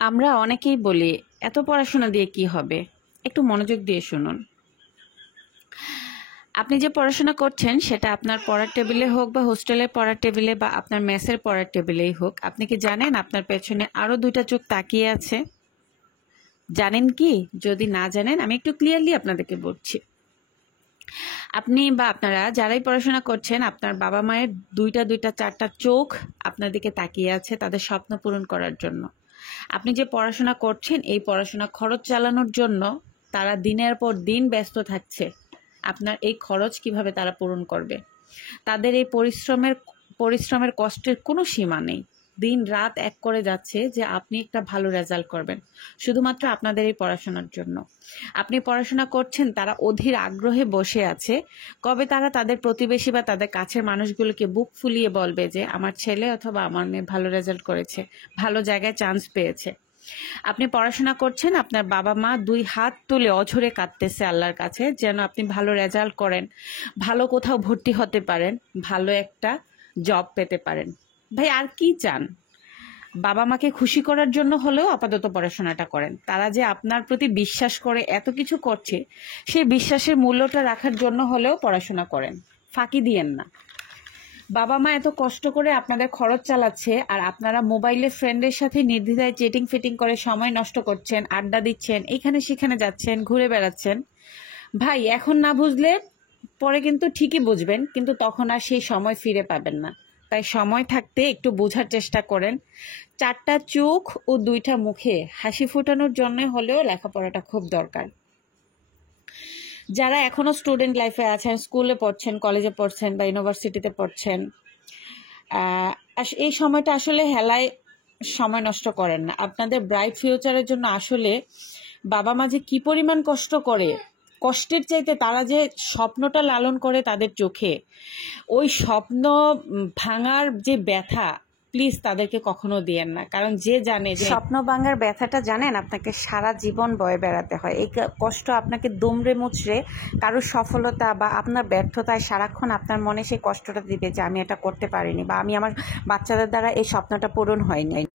আমরা অনেকেই বলি এত পড়াশোনা দিয়ে কি হবে। একটু মনোযোগ দিয়ে শুনুন। আপনি যে পড়াশোনা করছেন সেটা আপনার পড়ার টেবিলে হোক বা হোস্টেলের পড়ার টেবিলে বা আপনার মেসের পড়ার টেবিলেই হোক, আপনি কি জানেন আপনার পেছনে আরো দুইটা চোখ তাকিয়ে আছে? জানেন কি? যদি না জানেন আমি একটু ক্লিয়ারলি আপনাদেরকে বলছি। আপনি বা আপনারা যারাই পড়াশোনা করছেন, আপনার বাবা মায়ের দুইটা চারটা চোখ আপনার দিকে তাকিয়ে আছে তাদের স্বপ্ন পূরণ করার জন্য। আপনি যে পড়াশোনা করছেন এই পড়াশোনা খরচ চালানোর জন্য তারা দিনের পর দিন ব্যস্ত থাকছে। আপনার এই খরচ কিভাবে তারা পূরণ করবে? তাদের এই পরিশ্রমের কষ্টের কোনো সীমা নেই। দিন রাত এক করে যাচ্ছে যে আপনি একটা ভালো রেজাল্ট করবেন, শুধুমাত্র আপনাদের এই পড়াশোনার জন্য। আপনি পড়াশোনা করছেন, তারা অধীর আগ্রহে বসে আছে কবে তারা তাদের প্রতিবেশী বা তাদের কাছের মানুষগুলোকে বুক ফুলিয়ে বলবে যে আমার ছেলে অথবা আমার মেয়ে ভালো রেজাল্ট করেছে, ভালো জায়গায় চান্স পেয়েছে। আপনি পড়াশোনা করছেন, আপনার বাবা মা দুই হাত তুলে অঝরে কাঁদতেছে আল্লাহর কাছে যেন আপনি ভালো রেজাল্ট করেন, ভালো কোথাও ভর্তি হতে পারেন, ভালো একটা জব পেতে পারেন। ভাই আর কি চান? বাবা মাকে খুশি করার জন্য হলেও আপাতত পড়াশোনাটা করেন। তারা যে আপনার প্রতি বিশ্বাস করে এত কিছু করছে, সেই বিশ্বাসের মূল্যটা রাখার জন্য হলেও পড়াশোনা করেন, ফাঁকি দিয়েন না। বাবা মা এত কষ্ট করে আপনাদের খরচ চালাচ্ছে আর আপনারা মোবাইলে ফ্রেন্ডের সাথে নির্দ্বিধায় চেটিং ফিটিং করে সময় নষ্ট করছেন, আড্ডা দিচ্ছেন, এখানে সেখানে যাচ্ছেন, ঘুরে বেড়াচ্ছেন। ভাই এখন না বুঝলে পরে কিন্তু ঠিকই বুঝবেন, কিন্তু তখন আর সেই সময় ফিরে পাবেন না। তাই সময় থাকতে একটু বোঝার চেষ্টা করেন। চারটা চোখ ও দুইটা মুখে হাসি ফোটানোর জন্য হলেও লেখাপড়াটা খুব দরকার। যারা এখনো স্টুডেন্ট লাইফে আছেন, স্কুলে পড়ছেন, কলেজে পড়ছেন বা ইউনিভার্সিটিতে পড়ছেন, এই সময়টা আসলে হেলায় সময় নষ্ট করেন না। আপনাদের ব্রাইট ফিউচারের জন্য আসলে বাবা মা যে কি পরিমাণ কষ্ট করে, কষ্টের চাইতে তারা যে স্বপ্নটা লালন করে তাদের চোখে, ওই স্বপ্ন ভাঙার যে ব্যথা, প্লিজ তাদেরকে কখনো দিয়েন না। কারণ যে জানে যে স্বপ্ন ভাঙার ব্যথাটা জানেন আপনাকে সারা জীবন বয়ে বেড়াতে হয়। এই কষ্ট আপনাকে দুমড়ে মুচড়ে কারোর সফলতা বা আপনার ব্যর্থতায় সারাক্ষণ আপনার মনে সেই কষ্টটা দিবে যে আমি এটা করতে পারিনি বা আমি আমার বাচ্চাদের দ্বারা এই স্বপ্নটা পূরণ হয়নি।